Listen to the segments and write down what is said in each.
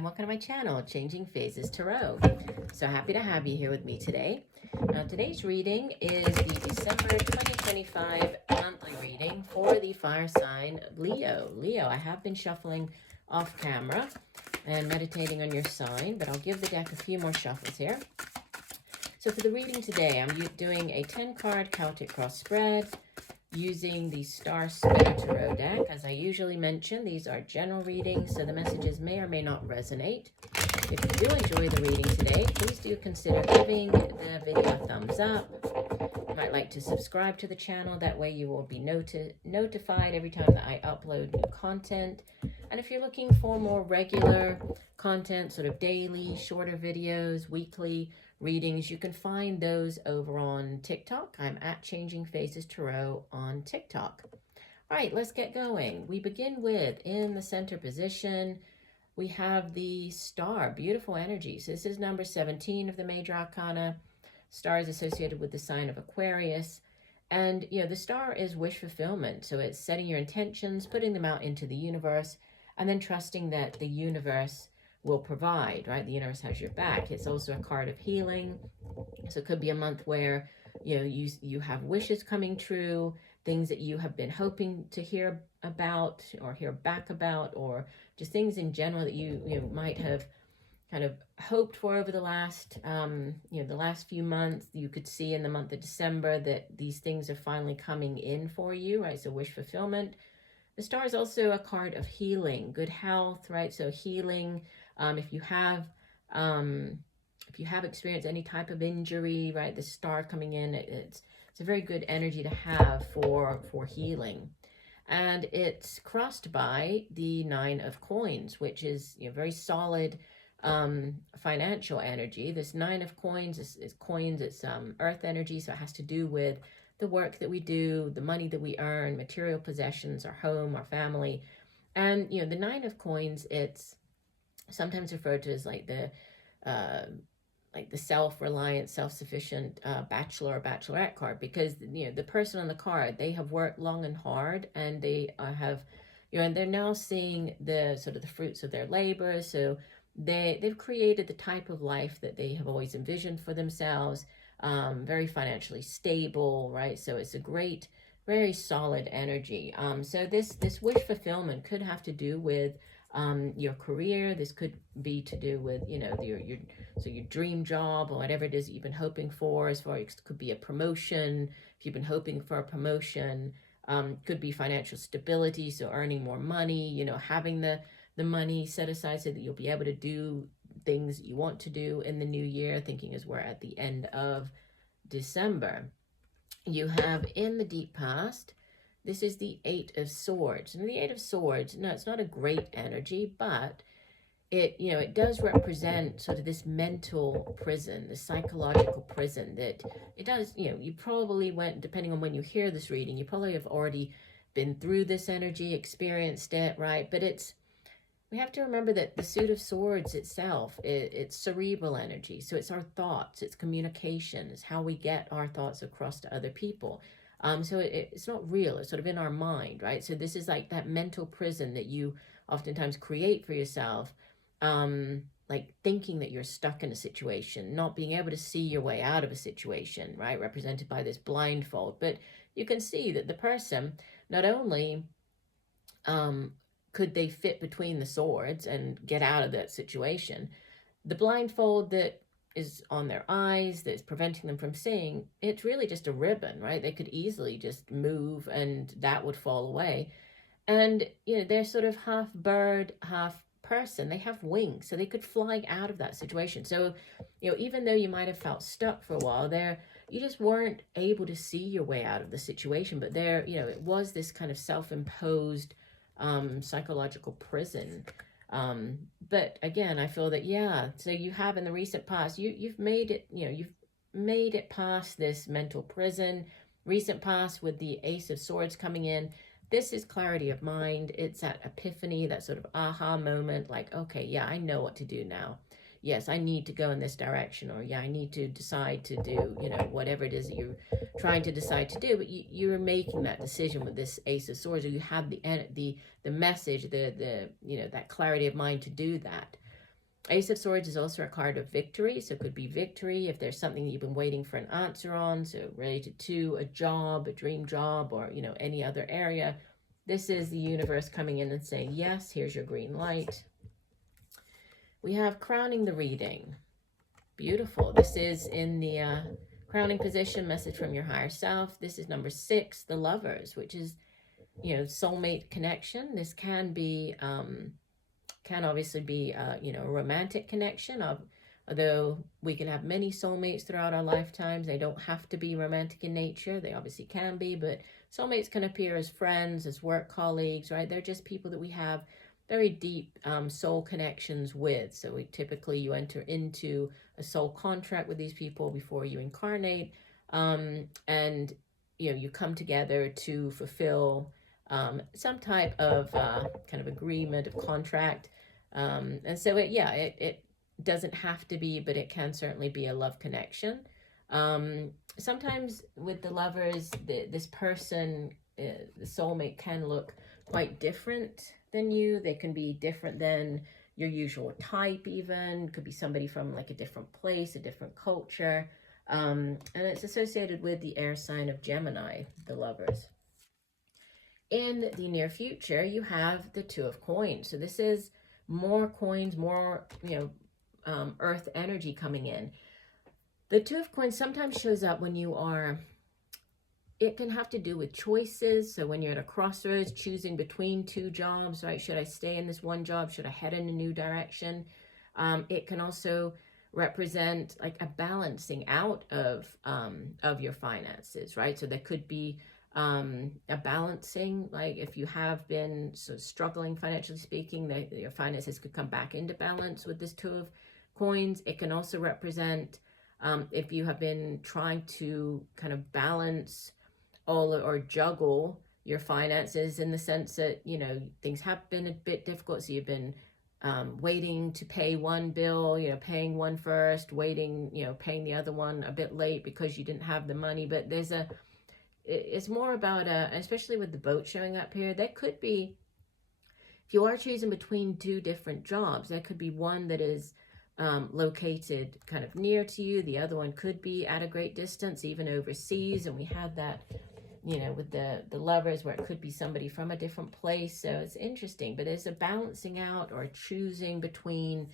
and welcome to my channel, Changing Phases Tarot. So happy to have you here with me today. Now, today's reading is the December 2025 monthly reading for the fire sign Leo. Leo, I have been shuffling off camera and meditating on your sign, but I'll give the deck a few more shuffles here. So for the reading today, I'm doing a 10-card Celtic cross spread using the Star Spirit Tarot deck. As I usually mention, these are general readings, so the messages may or may not resonate. If you do enjoy the reading today, please do consider giving the video a thumbs up. You might like to subscribe to the channel. That way you will be notified every time that I upload new content. And if you're looking for more regular content, sort of daily, shorter videos, weekly readings, you can find those over on TikTok. I'm at Changing Phases Tarot on TikTok. All right, let's get going. We begin with, in the center position, we have the star, beautiful energy. So this is number 17 of the major arcana. Star is associated with the sign of Aquarius. And, you know, the star is wish fulfillment. So it's setting your intentions, putting them out into the universe, and then trusting that the universe will provide, right? The universe has your back. It's also a card of healing. So it could be a month where, you know, you have wishes coming true, things that you have been hoping to hear about or hear back about, or just things in general that you might have kind of hoped for over the last, the last few months. You could see in the month of December that these things are finally coming in for you, right? So wish fulfillment. The star is also a card of healing, good health, right? So healing, if you have experienced any type of injury, right? The star coming in, it's a very good energy to have for healing. And it's crossed by the 9 of coins, which is, you know, very solid financial energy. This 9 of coins is coins, it's earth energy, so it has to do with the work that we do, the money that we earn, material possessions, our home, our family. And, you know, the 9 of coins, it's sometimes referred to as like the self-reliant, self-sufficient bachelor or bachelorette card, because, you know, the person on the card, they have worked long and hard, and they have, you know, and they're now seeing the sort of the fruits of their labor. So they've created the type of life that they have always envisioned for themselves, very financially stable, right? So it's a great, very solid energy. So this wish fulfillment could have to do with your career. This could be to do with, you know, your dream job or whatever it is that you've been hoping for. As far as it could be a promotion, if you've been hoping for a promotion, could be financial stability, so earning more money, you know, having the money set aside so that you'll be able to do things that you want to do in the new year, thinking as we're at the end of December. You have in the deep past, this is the 8 of Swords. And the 8 of Swords, no, it's not a great energy, but it, you know, it does represent sort of this mental prison, the psychological prison that it does, you know, you probably went, depending on when you hear this reading, you probably have already been through this energy, experienced it, right? But we have to remember that the Suit of Swords itself, it's cerebral energy. So it's our thoughts, it's communication, it's how we get our thoughts across to other people. So it's not real, it's sort of in our mind, right? So this is like that mental prison that you oftentimes create for yourself, like thinking that you're stuck in a situation, not being able to see your way out of a situation, right? Represented by this blindfold. But you can see that the person, not only could they fit between the swords and get out of that situation, the blindfold that is on their eyes, that's preventing them from seeing, it's really just a ribbon, right? They could easily just move and that would fall away. And, you know, they're sort of half bird, half person. They have wings, so they could fly out of that situation. So, you know, even though you might have felt stuck for a while there, you just weren't able to see your way out of the situation. But there, you know, it was this kind of self-imposed psychological prison. But again, I feel that, yeah, so you have in the recent past, you've made it, you know, you've made it past this mental prison. Recent past with the Ace of Swords coming in, this is clarity of mind. It's that epiphany, that sort of aha moment, like, okay, yeah, I know what to do now. Yes, I need to go in this direction, or yeah, I need to decide to do, you know, whatever it is that you're trying to decide to do. But you're making that decision with this Ace of Swords, or you have the message, the you know, that clarity of mind to do that. Ace of Swords is also a card of victory, so it could be victory if there's something that you've been waiting for an answer on, so related to a job, a dream job, or, you know, any other area. This is the universe coming in and saying, yes, here's your green light. We have crowning the reading. Beautiful. This is in the crowning position, message from your higher self. This is number 6, the Lovers, which is, you know, soulmate connection. This can be, can obviously be, you know, a romantic connection, although we can have many soulmates throughout our lifetimes. They don't have to be romantic in nature. They obviously can be, but soulmates can appear as friends, as work colleagues, right? They're just people that we have very deep soul connections with. So you enter into a soul contract with these people before you incarnate, and you know, you come together to fulfill some type of kind of agreement, of contract, and so it doesn't have to be, but it can certainly be a love connection. Sometimes with the Lovers, this person, the soulmate, can look quite different than you. They can be different than your usual type even. Could be somebody from like a different place, a different culture. And it's associated with the air sign of Gemini, the Lovers. In the near future, you have the Two of Coins. So this is more coins, more, you know, earth energy coming in. The Two of Coins sometimes shows up when you are, it can have to do with choices. So when you're at a crossroads, choosing between two jobs, right? Should I stay in this one job? Should I head in a new direction? It can also represent like a balancing out of your finances, right? So there could be a balancing, like if you have been struggling financially speaking, that your finances could come back into balance with this Two of Coins. It can also represent if you have been trying to kind of balance all or juggle your finances, in the sense that, you know, things have been a bit difficult. So you've been waiting to pay one bill, you know, paying one first, waiting, you know, paying the other one a bit late because you didn't have the money. But it's more about, especially with the boat showing up here, that could be, if you are choosing between two different jobs, that could be one that is located kind of near to you. The other one could be at a great distance, even overseas. And we had that, you know, with the Lovers, where it could be somebody from a different place. So it's interesting, but it's a balancing out or choosing between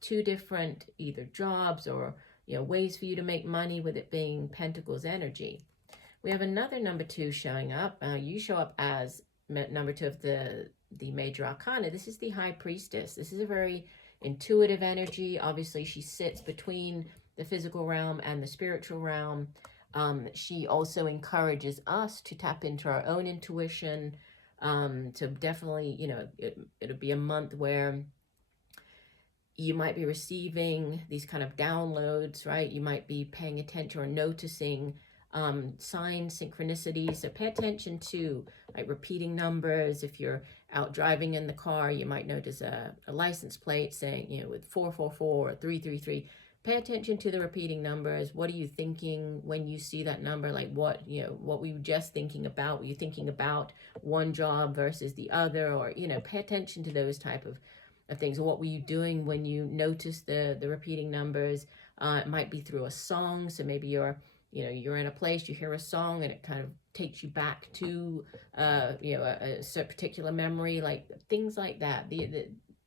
two different either jobs or, you know, ways for you to make money, with it being Pentacles energy. We have another number 2 showing up. You show up as number 2 of the major arcana. This is the High Priestess. This is a very intuitive energy. Obviously, she sits between the physical realm and the spiritual realm. She also encourages us to tap into our own intuition. So definitely, you know, it'll be a month where you might be receiving these kind of downloads, right? You might be paying attention or noticing signs, synchronicities. So pay attention to like repeating numbers. If you're out driving in the car, you might notice a license plate saying, you know, with 444 or 333. Pay attention to the repeating numbers. What are you thinking when you see that number? Like what, you know, what were you just thinking about? Were you thinking about one job versus the other? Or, you know, pay attention to those type of things. Or what were you doing when you noticed the repeating numbers? It might be through a song. So maybe you're in a place, you hear a song and it kind of takes you back to, you know, a particular memory, like things like that.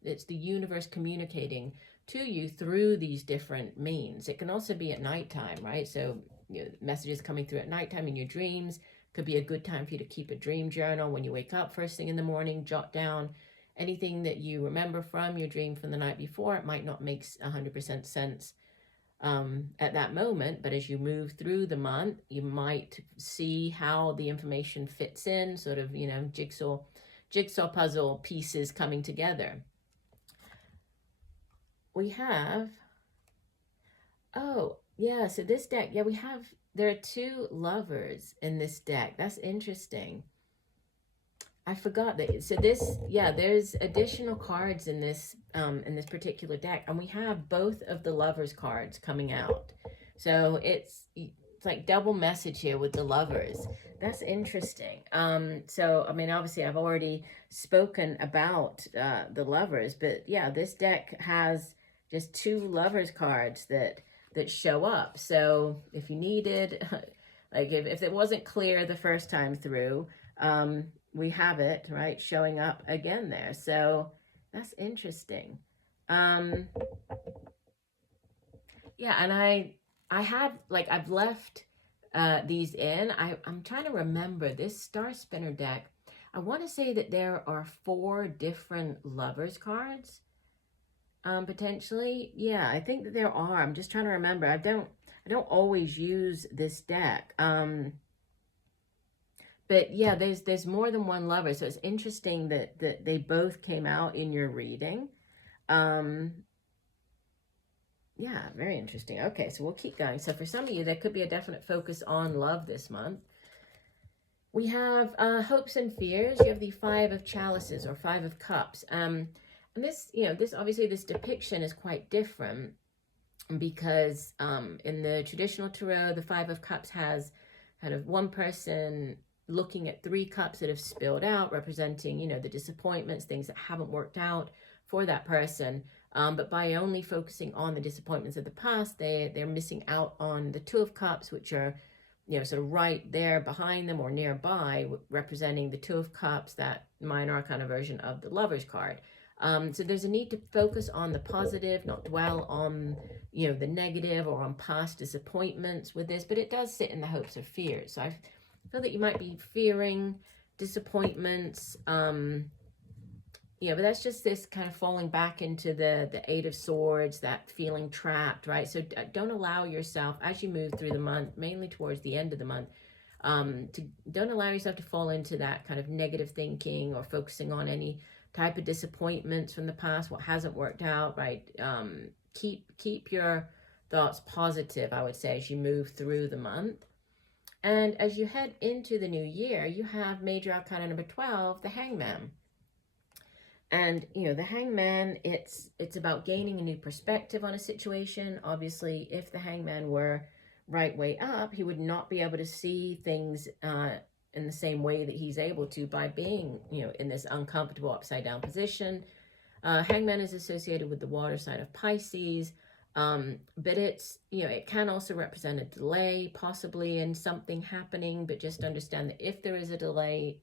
It's the universe communicating to you through these different means. It can also be at nighttime, right? So, you know, messages coming through at nighttime in your dreams could be a good time for you to keep a dream journal. When you wake up first thing in the morning, jot down anything that you remember from your dream from the night before. It might not make 100% sense at that moment, but as you move through the month, you might see how the information fits in, sort of, you know, jigsaw puzzle pieces coming together. We have, oh yeah, so this deck, yeah, there are 2 Lovers in this deck. That's interesting. I forgot that. So this, yeah, there's additional cards in this particular deck, and we have both of the Lovers cards coming out. So it's like double message here with the Lovers. That's interesting. So I mean, obviously, I've already spoken about the Lovers, but yeah, this deck has just 2 Lovers cards that show up. So if you needed, like if it wasn't clear the first time through, we have it, right, showing up again there. So that's interesting. Yeah, and I have, like, I've left these in. I'm trying to remember this Star Spinner deck. I want to say that there are 4 different Lovers cards, potentially. Yeah, I think that there are. I'm just trying to remember. I don't always use this deck. But yeah, there's more than one lover, so it's interesting that they both came out in your reading. Yeah, very interesting. Okay, so we'll keep going. So for some of you, there could be a definite focus on love this month. We have hopes and fears. You have the 5 of chalices or 5 of cups. And this, this obviously, this depiction is quite different because in the traditional tarot, the 5 of cups has kind of one person looking at 3 cups that have spilled out, representing, the disappointments, things that haven't worked out for that person. But by only focusing on the disappointments of the past, they're missing out on the 2 of cups, which are, sort of right there behind them or nearby, representing the 2 of cups, that minor arcana version of the Lover's card. So there's a need to focus on the positive, not dwell on, the negative or on past disappointments with this, but it does sit in the hopes or fears. So I feel that you might be fearing disappointments, but that's just this kind of falling back into the 8 of Swords, that feeling trapped, right? So don't allow yourself, as you move through the month, mainly towards the end of the month, don't allow yourself to fall into that kind of negative thinking or focusing on any type of disappointments from the past, what hasn't worked out, right? Keep your thoughts positive, I would say, as you move through the month. And as you head into the new year, you have major arcana number 12, the Hangman. And, the Hangman, it's about gaining a new perspective on a situation. Obviously, if the Hangman were right way up, he would not be able to see things in the same way that he's able to by being, in this uncomfortable upside down position. Hangman is associated with the water sign of Pisces, but it's, it can also represent a delay, possibly in something happening, but just understand that if there is a delay,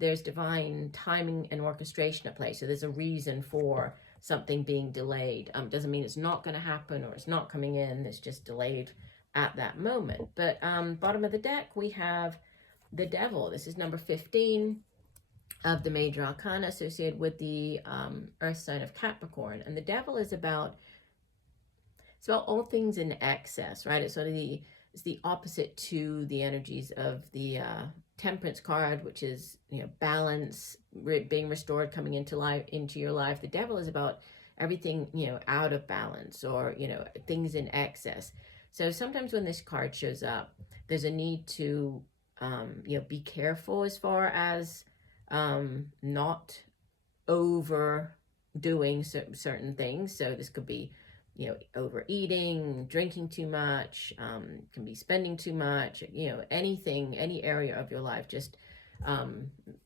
there's divine timing and orchestration at play. So there's a reason for something being delayed. Doesn't mean it's not going to happen or it's not coming in. It's just delayed at that moment. But bottom of the deck, we have the Devil. This is number 15 of the major arcana, associated with the earth sign of Capricorn. And the Devil is about, it's about all things in excess, right? It's sort of it's the opposite to the energies of the Temperance card, which is, balance, being restored, coming into your life. The Devil is about everything, out of balance or, things in excess. So sometimes when this card shows up, there's a need to, be careful as far as not overdoing certain things. So this could be, overeating, drinking too much, can be spending too much, anything, any area of your life. Just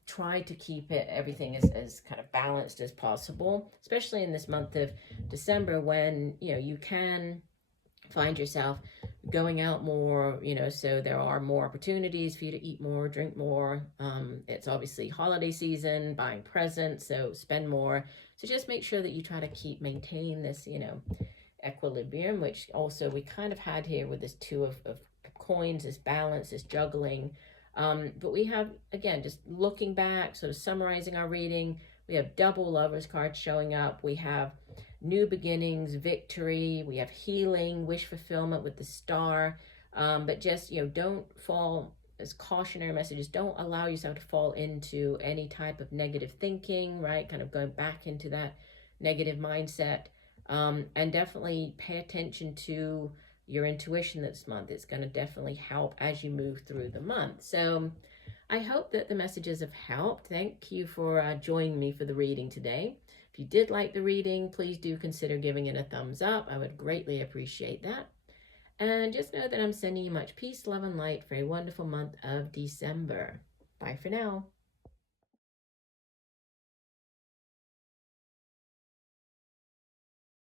try to keep everything as kind of balanced as possible, especially in this month of December when, you can find yourself going out more, so there are more opportunities for you to eat more, drink more. It's obviously holiday season, buying presents, so spend more. So just make sure that you try to maintain this, equilibrium, which also we kind of had here with this 2 of coins, this balance, this juggling. But we have, again, just looking back, sort of summarizing our reading, we have double Lovers cards showing up. We have new beginnings, victory. We have healing, wish fulfillment with the Star. But just, don't fall, as cautionary messages, don't allow yourself to fall into any type of negative thinking, right? Kind of going back into that negative mindset. And definitely pay attention to your intuition this month. It's going to definitely help as you move through the month. So I hope that the messages have helped. Thank you for joining me for the reading today. If you did like the reading, please do consider giving it a thumbs up. I would greatly appreciate that. And just know that I'm sending you much peace, love, and light for a wonderful month of December. Bye for now.